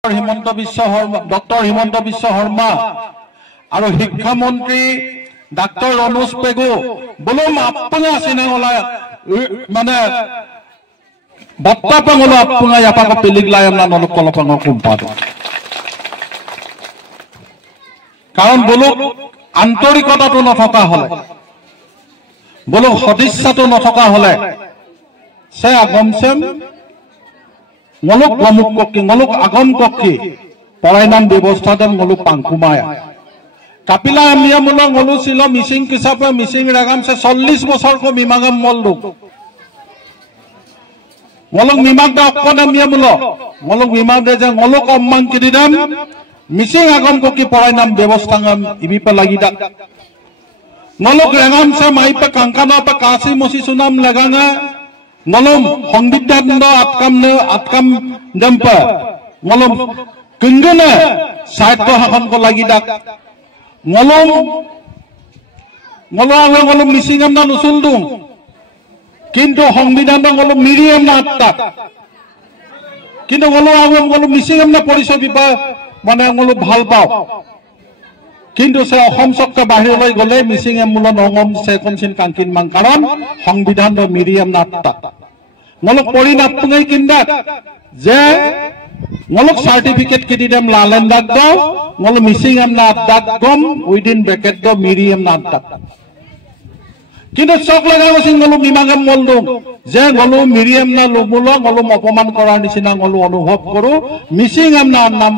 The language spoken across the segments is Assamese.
ডক্টৰ হিমন্ত বিশ্ব শৰ্মা আৰু শিক্ষামন্ত্ৰী ডাক্তৰ ৰনোজ পেগু বলুম আপনা সিনাগলা মানে বত্তা পাঙলো আপনা ইয়াপাক পিলিগলাই আমনা নলক কলপাঙ কুম্পাদ কাৰণ বলু আন্তৰিকতাটো নথকা হলে বলু সদিচ্ছাটো নথকা হলে সে আগমসেম ngolok lamuk kokki ngolok agam kokki parainam ব্যবস্থা then ngolok pangkumaya kapila amia mula ngolu silo missing kisapa missing ragam se 40 বছর ko mimagam moldu ngolok mimag da akkona amia mula ngolok mimag de je ngolok ommang kididam missing agam kokki parainam ব্যবস্থা ngam ibipa lagi dak ngolok ragam se maipa kankana pa kasi mosi sunam laganga ngolom hongbidan do atkam dempa ngolom kengena saito hakon ko lagi dak ngolom misingam na nusuldung kintu hongbidan do ngolom miriam na atta kintu ngolom misingam na porisoy bipa mane ngolom bhal pao কিন্তু সে অসম চক্ৰ বাহিৰলৈ গলে মিছিং এমুল নঙম সেকনচিন কাংকিন মান কাৰণ সংবিধান ৰ মিৰিয়াম নাট্টা ngolok pori napungai kindak je ngolok certificate kididem lalendak do ngolok missing am na dat gom within bracket do miriam natak kintu sok laga missing ngolok mimagam moldum je ngolok miriam na lumulo ngolok অপমান কৰাৰ নিচিনা ngolok অনুভৱ কৰো missing am na নাম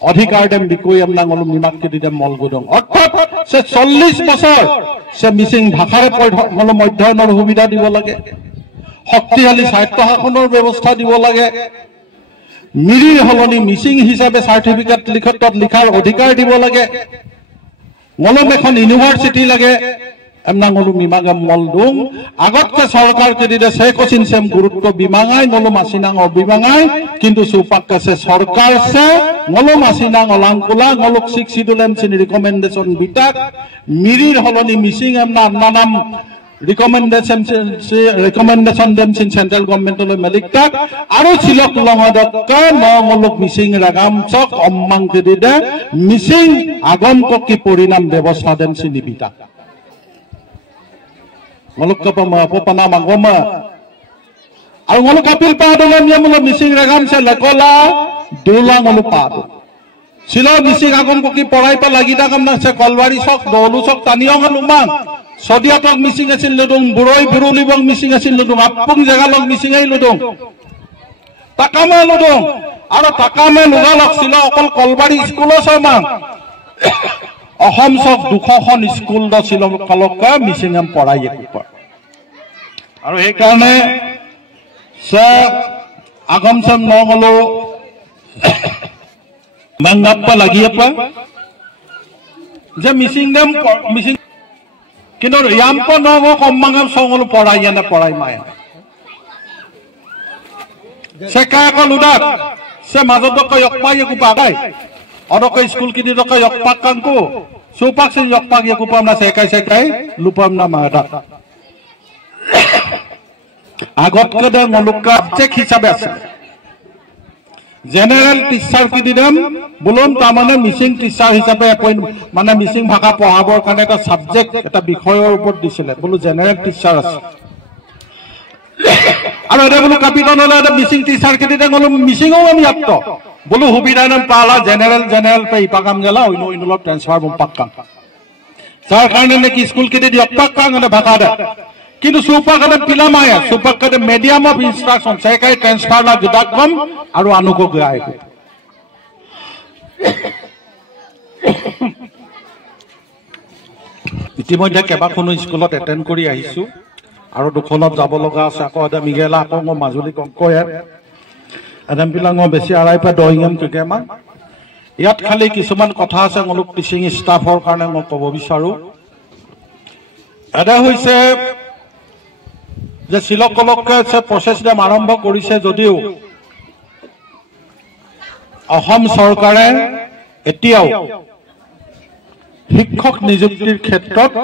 অধিকাৰ দেম বিকই am na ngolok মিমাক kididem মলগুদং অৰ্থাৎ সে 40 বছৰ সে মিছিং ভাষাৰে ngolok মধ্যয়নৰ সুবিধা দিব লাগে শক্তিশালী সাহিত্য শাসনৰ ব্যৱস্থা দিব লাগে মিৰিৰ হলনি মিছিং হিচাপে সাৰ্টিফিকেট লিখাৰ অধিকাৰ দিব লাগে ngolom এখন ইউনিভাৰ্সিটি লাগে এমনা ngolom মিমাগাম মলদুং আগতকে সরকার কেদিদে সেকসিন সেম গুরুত্ব বিমাঙাই ngolom আসিনাং অবিমাঙাই কিন্তু সুপাক্কা সে সরকার সে ngolom আসিনাং অলাংকুলা ngolok সিক শিডিউল সিন রিকমেন্ডেশন বিটাক মিৰিৰ হলনি মিছিং এমনা নাম recommendation dem sin central government lo meliktak aru silok longodokka nongolok missing ragam chok ommang kedide missing agam kokki porinam ব্যবস্থা dem sinibita ngolok kapama popana mangoma aru ngolok kapil padolon yamulo missing ragam se lekola dula ngolok padu silo missing agam kokki porai pa lagi da kamna se kolwari sok dolu sok taniong lumang Sodiatok missing asin ludung buroi burulibang missing asin ludung apung jagalok missing ay ludung takama ludung aro takama lugalok sila okol kolbari skulo samang aham sok dukhon skul do sila kalokka missing am porai ekpa aro ei karone sa agam sam nongolo mangappa lagi apa je missing dem missing কিন্তু ইয়াম্প নগ কম্মাঙ্গাম সঙ্গল পড়াই না পড়াই মায়া সে কাক লুদাক সে মাজত কয় অকপাই একু পাগাই অদক স্কুল কিনি দক অকপাক কাংকু সুপাক সে অকপাক একু পাম না সেকাই লুপাম না মাদা আগত কদে মলুকা চেক হিসাবে আছে জেনারেল টিচার কিদিদাম বলুন তামানে মিসিং টিচার হিসাবে এপয়েন্ট মানে মিসিং ভাষা পঢ়াবৰ কাৰণে এটা সাবজেক্ট এটা বিষয়ৰ ওপৰত দিছিলে বলু জেনাৰেল টিচাৰ আছে আৰু এটা বলু কাপিটন হলে এটা মিসিং টিচার কিদিদাম বলু মিসিংও আমি আত্ত বলু সুবিধা নাম পালা জেনারেল পে ইপাকাম গেলা ইনুলত ট্রান্সফার বম পাক্কা যাৰ কাৰণে নেকি স্কুল কিদি দি পাক্কা মানে ভাষা দে কিন্তু সুপাকাদে পিলামায়া সুপাকাদে মিডিয়াম অফ ইনস্ট্রাকশন সেকাই ট্রান্সফার লা জুদাকম আৰু আনুকো গায় ইতিমধ্যে কেবাখনো স্কুলত এটেন্ড কৰি আহিছো আৰু দুখনত যাব লগা আছে আকৌ আদা মিগেলা আকৌ মাজুলী কংকয়ে আদাম পিলাঙ বেছি আৰাই পা দহিঙম কেকেমা ইয়াত খালি কিছুমান কথা আছে ngolok টিচিং ষ্টাফৰ কাৰণে মই ক'ব বিচাৰো এটা হৈছে যে শিলকলকে সে প্ৰসেস নাম আৰম্ভ কৰেছে যদিও অসম সৰকাৰে এতিয়াও শিক্ষক নিযুক্তিৰ ক্ষেত্ৰত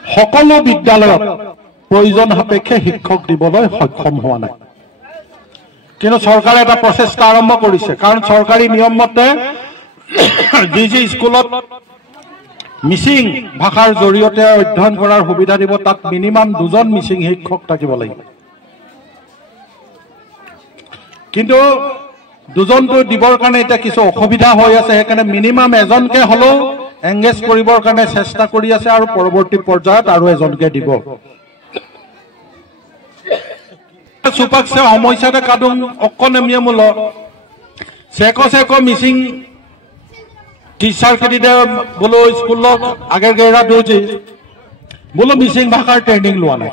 সকলো বিদ্যালয়ত প্ৰয়োজন সাপেক্ষে শিক্ষক দিবলৈ সক্ষম হোৱা নাই কিন্তু চৰকাৰে এটা প্ৰচেষ্টা আৰম্ভ কৰিছে, কাৰণ চৰকাৰী নিয়ম মতে যি স্কুলত মিচিং ভাষাৰ জৰিয়তে অধ্যয়ন কৰাৰ সুবিধা দিব তাত মিনিমাম 2জন মিচিং শিক্ষক থাকিব লাগিব। কিন্তু 2জনটো দিবৰ কাৰণে এতিয়া কিছু অসুবিধা হৈ আছে, সেইকাৰণে মিনিমাম এজনকে হলেও এংগেজ কৰিবৰ কাৰণে চেষ্টা কৰি আছে আৰু পৰৱৰ্তী পৰ্যায়ত আৰু এজনকে দিব। সুপাকছে সমস্যাটা কাদুং অকনেমিয়ামূল চেক মিচিং টিচার খেদিদে বোলো স্কুলত আগে গেরা দৌজি বোলো মিচিং ভাষার ট্রেনিং লোৱা নাই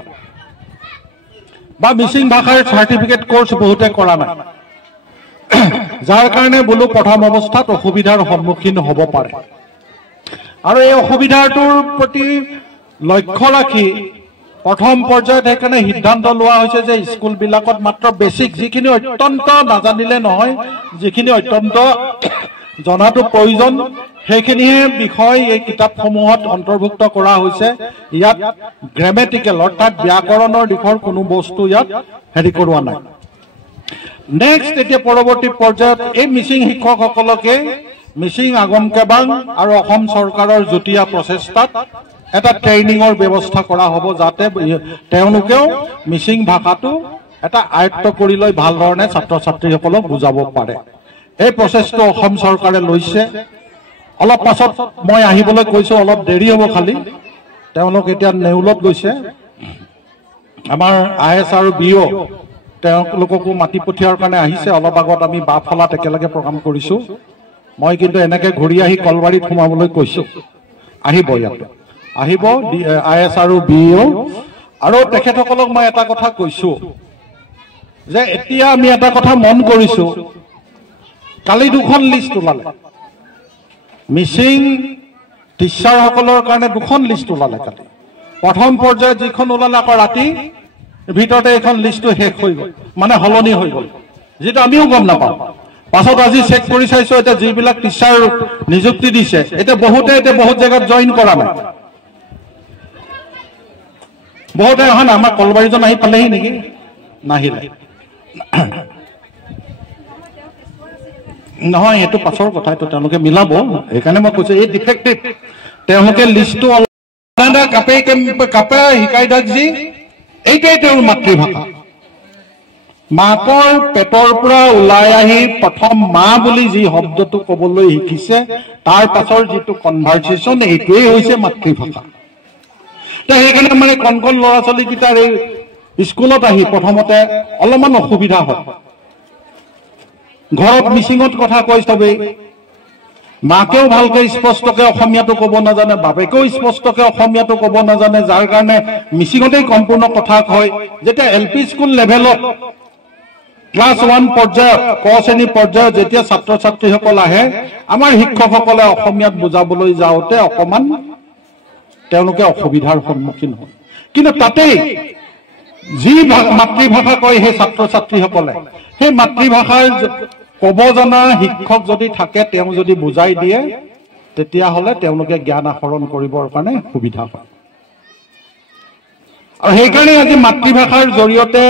বা মিচিং ভাষার সার্টিফিকেট কোর্স বহুতে করা নাই, যার কারণে বোলো প্রথম অবস্থাত অসুবিধার সম্মুখীন হব পারে। আর এই অসুবিধাটোৰ প্ৰতি লক্ষ্য ৰাখি প্ৰথম পৰ্যায়ত সেইকাৰণে সিদ্ধান্ত লোৱা হৈছে যে স্কুলবিলাকত মাত্ৰ বেসিক যিখিনি অত্যন্ত নাজানিলে নহয়, যিখিনি অত্যন্ত জনাটো প্ৰয়োজন সেইখিনিহে বিষয় এই কিতাপসমূহত অন্তৰ্ভুক্ত কৰা হৈছে। ইয়াত গ্ৰামেটিকেল অৰ্থাৎ ব্যাকৰণৰ দিশৰ কোনো বস্তু ইয়াত হেৰি কৰোৱা নাই। নেক্সট এতিয়া পৰৱৰ্তী পৰ্যায়ত এই মিচিং শিক্ষকসকলকে মিচিং আগম কেবাং আৰু অসম চৰকাৰৰ যুটীয়া প্ৰচেষ্টাত এটা ট্ৰেইনিঙৰ ব্যৱস্থা কৰা হ'ব, যাতে তেওঁলোকেও মিচিং ভাষাটো এটা আয়ত্ত কৰি লৈ ভাল ধৰণে ছাত্ৰ ছাত্ৰীসকলক বুজাব পাৰে। এই প্ৰচেষ্টা অসম চৰকাৰে লৈছে। অলপ পাছত মই আহিবলৈ কৈছো, অলপ দেৰি হ'ব খালি। তেওঁলোক এতিয়া নেউলত গৈছে। আমাৰ IS আৰু BO তেওঁলোককো মাতি পঠিয়াৰ কাৰণে আহিছে। অলপ আগত আমি বাফলাত একেলগে প্ৰগ্ৰাম কৰিছো। মই কিন্তু এনেকে ঘূৰি আহি কলবাৰীত সোমাবলৈ কৈছো। আহিব ইয়াত আহিব IS আৰু BO আৰু তেখেতসকলক মই এটা কথা কৈছো যে এতিয়া আমি এটা কথা মন কৰিছো, কালি 2খন লিষ্ট ওলালে মিচিং টিচাৰসকলৰ কাৰণে 2খন লিষ্ট ওলালে। কালি প্ৰথম পৰ্যায়ত যিখন ওলালে আকৌ ৰাতি ভিতৰতে এখন লিষ্টটো শেষ হৈ গ'ল, মানে সলনি হৈ গ'ল, যেটা আমিও গম নাপাওঁ। পাছত আজি চেক কৰি চাইছো, এতিয়া যিবিলাক টিচাৰ নিযুক্তি দিছে এতিয়া বহুতে বহুত জেগাত জইন কৰা নাই। বহুতে অহা নাই। আমাৰ কলবাৰীজন আহি পালেহি নেকি? নাহিলে নহয়, এইটো পাছৰ কথা, এইটো তেওঁলোকে মিলাব। সেইকাৰণে মই কৈছো এই ডিফেক্টিভ তেওঁলোকে লিষ্টটো কাপে শিকাই দিয়ক যি এইটোৱেই তেওঁৰ মাতৃভাষা। মাকৰ পেটৰ পৰা ওলাই আহি প্ৰথম মা বুলি যি শব্দটো কবলৈ শিকিছে, তাৰ পাছৰ যিটো কনভাৰ্চেশ্যন এইটোৱেই হৈছে মাতৃভাষা। সেইকাৰণে মানে কণ কণ ল'ৰা ছোৱালীকেইটাৰ এই স্কুলত আহি প্ৰথমতে অলপমান অসুবিধা হয়। ঘৰত মিচিঙত কথা কয় চবেই, মাকেও ভালকে স্পষ্টকে অসমীয়াটো ক'ব নাজানে, বাপেকেও স্পষ্টকে অসমীয়াটো ক'ব নাজানে, যাৰ কাৰণে মিচিঙতেই সম্পূৰ্ণ কথা কয়। যেতিয়া LP স্কুল লেভেলত ক্লাছ 1 পৰ্যায়ত ক শ্ৰেণী পৰ্যায়ত যেতিয়া ছাত্ৰ ছাত্ৰীসকল আহে, আমাৰ শিক্ষকসকলে অসমীয়াত বুজাবলৈ যাওঁতে অকমান তেওঁলোকে অসুবিধাৰ সন্মুখীন হয়। কিন্তু তাতেই যি মাতৃভাষা কয় সেই ছাত্ৰ ছাত্ৰীসকলে সেই মাতৃভাষাৰ ক'ব জনা শিক্ষক যদি থাকে, তেওঁ যদি বুজাই দিয়ে, তেতিয়াহ'লে তেওঁলোকে জ্ঞান আহৰণ কৰিবৰ কাৰণে সুবিধা হয়। আৰু সেইকাৰণে আজি মাতৃভাষাৰ জৰিয়তে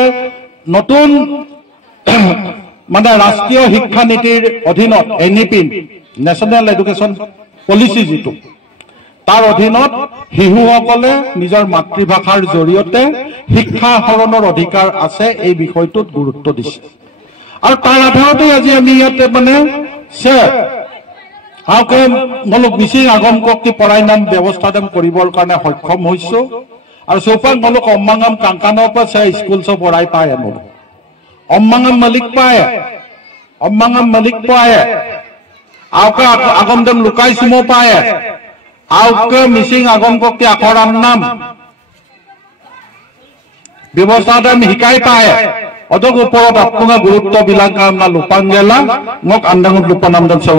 নতুন মানে ৰাষ্ট্ৰীয় শিক্ষা নীতিৰ অধীনত NEP নেশ্যনেল এডুকেশ্যন পলিচি যিটো, তাৰ অধীনত শিশুসকলে নিজৰ মাতৃভাষাৰ জৰিয়তে শিক্ষা আহৰণৰ অধিকাৰ আছে, এই বিষয়টোত গুৰুত্ব দিছে। আৰু তাৰ আধাৰতে আজি আমি ইয়াতে মানে মিচিং আগম কক্তি পৰাই নাম ব্যৱস্থা কৰিবৰ কাৰণে সক্ষম হৈছো। আৰু চৌপাক মলক অম্মাঙাম কাংকানৰ পৰা স্কুল সব পঢ়াই পায় মোৰ অম্মাঙাম মালিক পায় আউকা আগম দেম লুকাই সুমো পায় আউকে মিচিং আগম কক্তি আখৰাম নাম ব্যৱস্থা আমি শিকাই পায়। অদক ওপৰত আপোনাক গুৰুত্ব বিলাক কাম না লুপাংগেলা মোক আন্দাঙত লুপানাম দাম সব